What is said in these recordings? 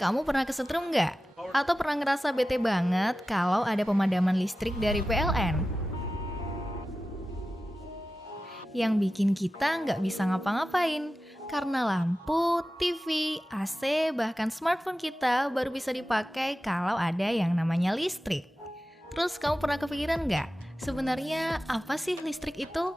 Kamu pernah kesetrum nggak? Atau pernah ngerasa bete banget kalau ada pemadaman listrik dari PLN? Yang bikin kita nggak bisa ngapa-ngapain karena lampu, TV, AC, bahkan smartphone kita baru bisa dipakai kalau ada yang namanya listrik. Terus kamu pernah kepikiran nggak? Sebenarnya apa sih listrik itu?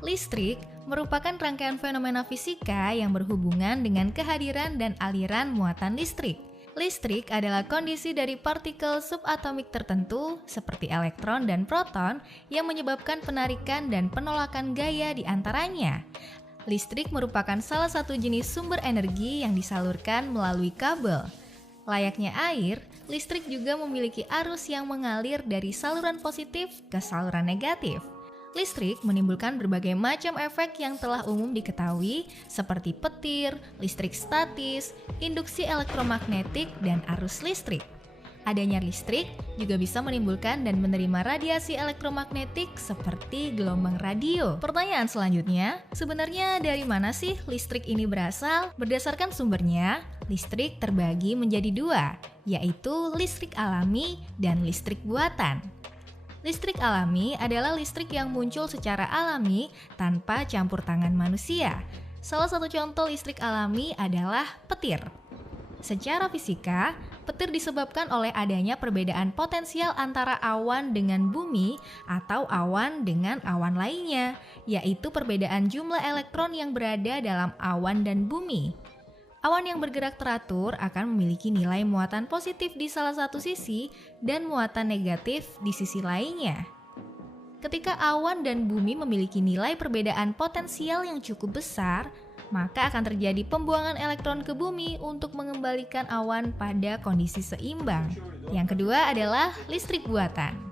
Listrik merupakan rangkaian fenomena fisika yang berhubungan dengan kehadiran dan aliran muatan listrik. Listrik adalah kondisi dari partikel subatomik tertentu seperti elektron dan proton yang menyebabkan penarikan dan penolakan gaya di antaranya. Listrik merupakan salah satu jenis sumber energi yang disalurkan melalui kabel. Layaknya air, listrik juga memiliki arus yang mengalir dari saluran positif ke saluran negatif. Listrik menimbulkan berbagai macam efek yang telah umum diketahui seperti petir, listrik statis, induksi elektromagnetik, dan arus listrik. Adanya listrik juga bisa menimbulkan dan menerima radiasi elektromagnetik seperti gelombang radio. Pertanyaan selanjutnya, sebenarnya dari mana sih listrik ini berasal? Berdasarkan sumbernya, listrik terbagi menjadi dua, yaitu listrik alami dan listrik buatan. Listrik alami adalah listrik yang muncul secara alami tanpa campur tangan manusia. Salah satu contoh listrik alami adalah petir. Secara fisika, petir disebabkan oleh adanya perbedaan potensial antara awan dengan bumi atau awan dengan awan lainnya, yaitu perbedaan jumlah elektron yang berada dalam awan dan bumi. Awan yang bergerak teratur akan memiliki nilai muatan positif di salah satu sisi dan muatan negatif di sisi lainnya. Ketika awan dan bumi memiliki nilai perbedaan potensial yang cukup besar, maka akan terjadi pembuangan elektron ke bumi untuk mengembalikan awan pada kondisi seimbang. Yang kedua adalah listrik buatan.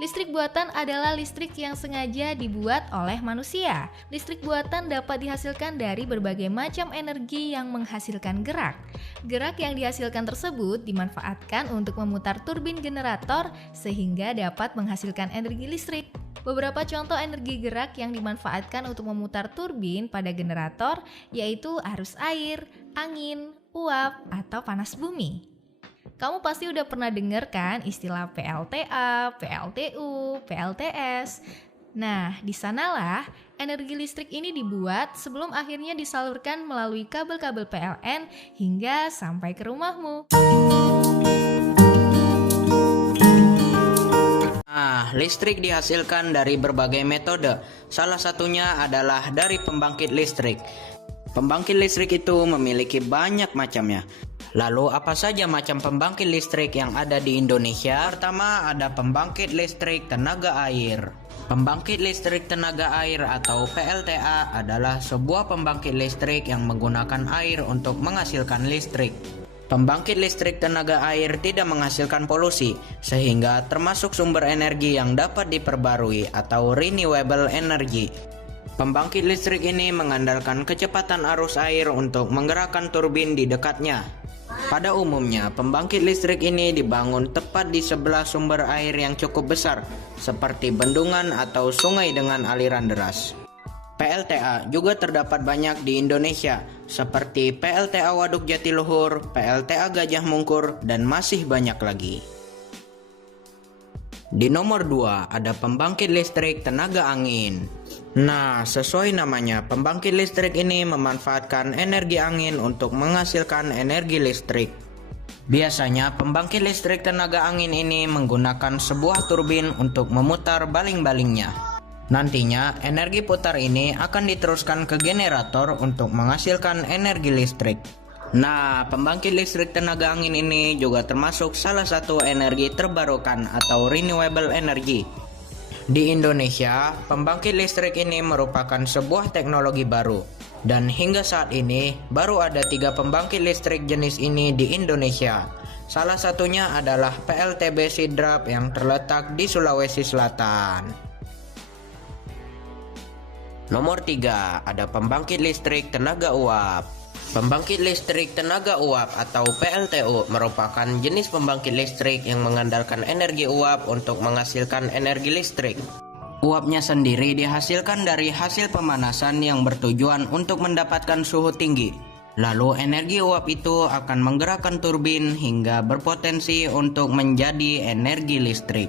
Listrik buatan adalah listrik yang sengaja dibuat oleh manusia. Listrik buatan dapat dihasilkan dari berbagai macam energi yang menghasilkan gerak. Gerak yang dihasilkan tersebut dimanfaatkan untuk memutar turbin generator sehingga dapat menghasilkan energi listrik. Beberapa contoh energi gerak yang dimanfaatkan untuk memutar turbin pada generator yaitu arus air, angin, uap, atau panas bumi. Kamu pasti udah pernah dengar kan istilah PLTA, PLTU, PLTS. Nah, di sanalah energi listrik ini dibuat sebelum akhirnya disalurkan melalui kabel-kabel PLN hingga sampai ke rumahmu. Listrik dihasilkan dari berbagai metode. Salah satunya adalah dari pembangkit listrik. Pembangkit listrik itu memiliki banyak macamnya. Lalu apa saja macam pembangkit listrik yang ada di Indonesia? Pertama ada pembangkit listrik tenaga air. Pembangkit listrik tenaga air atau PLTA adalah sebuah pembangkit listrik yang menggunakan air untuk menghasilkan listrik. Pembangkit listrik tenaga air tidak menghasilkan polusi, sehingga termasuk sumber energi yang dapat diperbarui atau renewable energy. Pembangkit listrik ini mengandalkan kecepatan arus air untuk menggerakkan turbin di dekatnya. Pada umumnya, pembangkit listrik ini dibangun tepat di sebelah sumber air yang cukup besar, seperti bendungan atau sungai dengan aliran deras. PLTA juga terdapat banyak di Indonesia, seperti PLTA Waduk Jatiluhur, PLTA Gajah Mungkur, dan masih banyak lagi. Di nomor 2 ada pembangkit listrik tenaga angin. Nah, sesuai namanya, pembangkit listrik ini memanfaatkan energi angin untuk menghasilkan energi listrik. Biasanya, pembangkit listrik tenaga angin ini menggunakan sebuah turbin untuk memutar baling-balingnya. Nantinya, energi putar ini akan diteruskan ke generator untuk menghasilkan energi listrik. Nah, pembangkit listrik tenaga angin ini juga termasuk salah satu energi terbarukan atau renewable energy. Di Indonesia, pembangkit listrik ini merupakan sebuah teknologi baru. Dan hingga saat ini, baru ada 3 pembangkit listrik jenis ini di Indonesia. Salah satunya adalah PLTB Sidrap yang terletak di Sulawesi Selatan. Nomor 3, ada pembangkit listrik tenaga uap. Pembangkit listrik tenaga uap atau PLTU merupakan jenis pembangkit listrik yang mengandalkan energi uap untuk menghasilkan energi listrik. Uapnya sendiri dihasilkan dari hasil pemanasan yang bertujuan untuk mendapatkan suhu tinggi. Lalu energi uap itu akan menggerakkan turbin hingga berpotensi untuk menjadi energi listrik.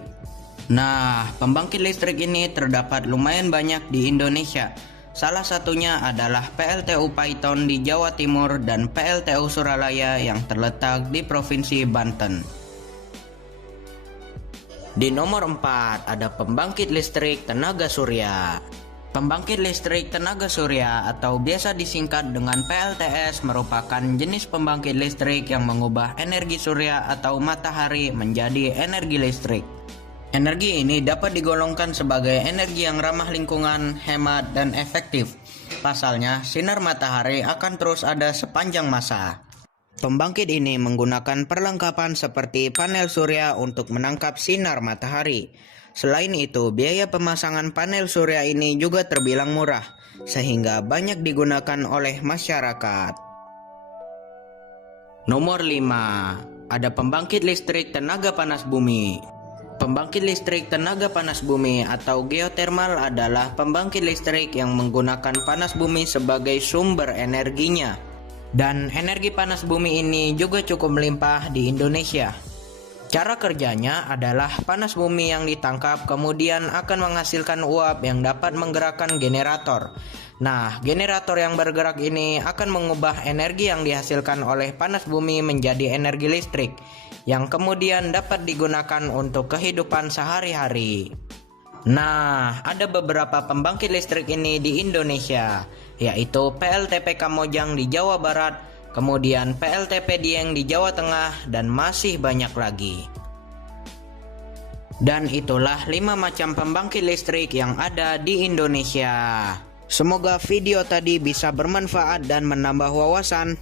Nah, pembangkit listrik ini terdapat lumayan banyak di Indonesia. Salah satunya adalah PLTU Paiton di Jawa Timur dan PLTU Suralaya yang terletak di Provinsi Banten. Di nomor 4 ada pembangkit listrik tenaga surya. Pembangkit listrik tenaga surya atau biasa disingkat dengan PLTS merupakan jenis pembangkit listrik yang mengubah energi surya atau matahari menjadi energi listrik. Energi ini dapat digolongkan sebagai energi yang ramah lingkungan, hemat, dan efektif. Pasalnya, sinar matahari akan terus ada sepanjang masa. Pembangkit ini menggunakan perlengkapan seperti panel surya untuk menangkap sinar matahari. Selain itu, biaya pemasangan panel surya ini juga terbilang murah, sehingga banyak digunakan oleh masyarakat. Nomor 5, ada pembangkit listrik tenaga panas bumi. Pembangkit listrik tenaga panas bumi atau geotermal adalah pembangkit listrik yang menggunakan panas bumi sebagai sumber energinya. Dan energi panas bumi ini juga cukup melimpah di Indonesia. Cara kerjanya adalah panas bumi yang ditangkap kemudian akan menghasilkan uap yang dapat menggerakkan generator. Nah, generator yang bergerak ini akan mengubah energi yang dihasilkan oleh panas bumi menjadi energi listrik, yang kemudian dapat digunakan untuk kehidupan sehari-hari. Nah, ada beberapa pembangkit listrik ini di Indonesia, yaitu PLTP Kamojang di Jawa Barat, kemudian PLTP Dieng di Jawa Tengah, dan masih banyak lagi. Dan itulah 5 macam pembangkit listrik yang ada di Indonesia. Semoga video tadi bisa bermanfaat dan menambah wawasan.